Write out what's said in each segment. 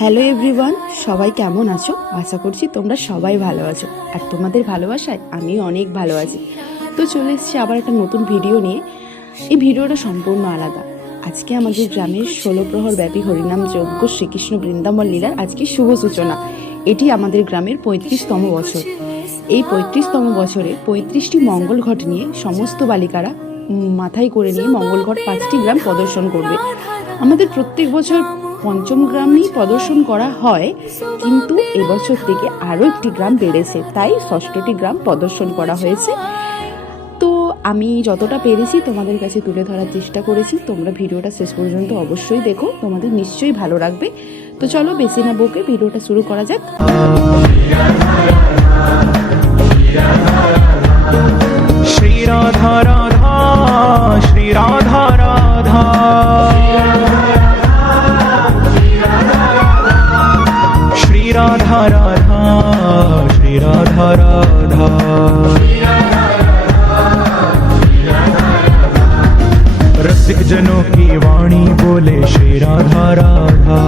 Hello everyone, সবাই কেমন আছো? আশা করছি তোমরা সবাই ভালো আছো, আর তোমাদের ভালোবাসায় আমি অনেক ভালো আছি। তো চলে এসেছি আবার একটা নতুন ভিডিও নিয়ে। এই ভিডিওটা সম্পূর্ণ আলাদা। আজকে আমাদের গ্রামের 16 প্রহর ব্যাপী হরিনাম যজ্ঞ শ্রীকৃষ্ণ বৃন্দাবন লীলার আজকে শুভ সূচনা। এটি আমাদের গ্রামের 35তম বছর। এই 35তম বছরে 35টি মঙ্গল ঘট নিয়ে সমস্ত বালিকারা মাথায় করে নিয়ে মঙ্গল ঘট 5টি গ্রাম প্রদর্শন করবে। আমাদের প্রত্যেক বছর পঞ্চম গ্রামই প্রদর্শন করা হয়, কিন্তু এবছর থেকে আরও একটি গ্রাম বেড়েছে, তাই 6টি গ্রাম প্রদর্শন করা হয়েছে। তো আমি যতটা পেরেছি তোমাদের কাছে তুলে ধরার চেষ্টা করেছি। তোমরা ভিডিওটা শেষ পর্যন্ত অবশ্যই দেখো, তোমাদের নিশ্চয়ই ভালো লাগবে। তো চলো বেশি না বকে ভিডিওটা শুরু করা যাক। শ্রী রাধা রাধা, শ্রী রাধা রাধা, শ্রী রাধা রাধা, শ্রী রাধা রাধা। रसिक जनों की वाणी बोले श्री राधा राधा।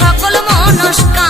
সকল মনস্কার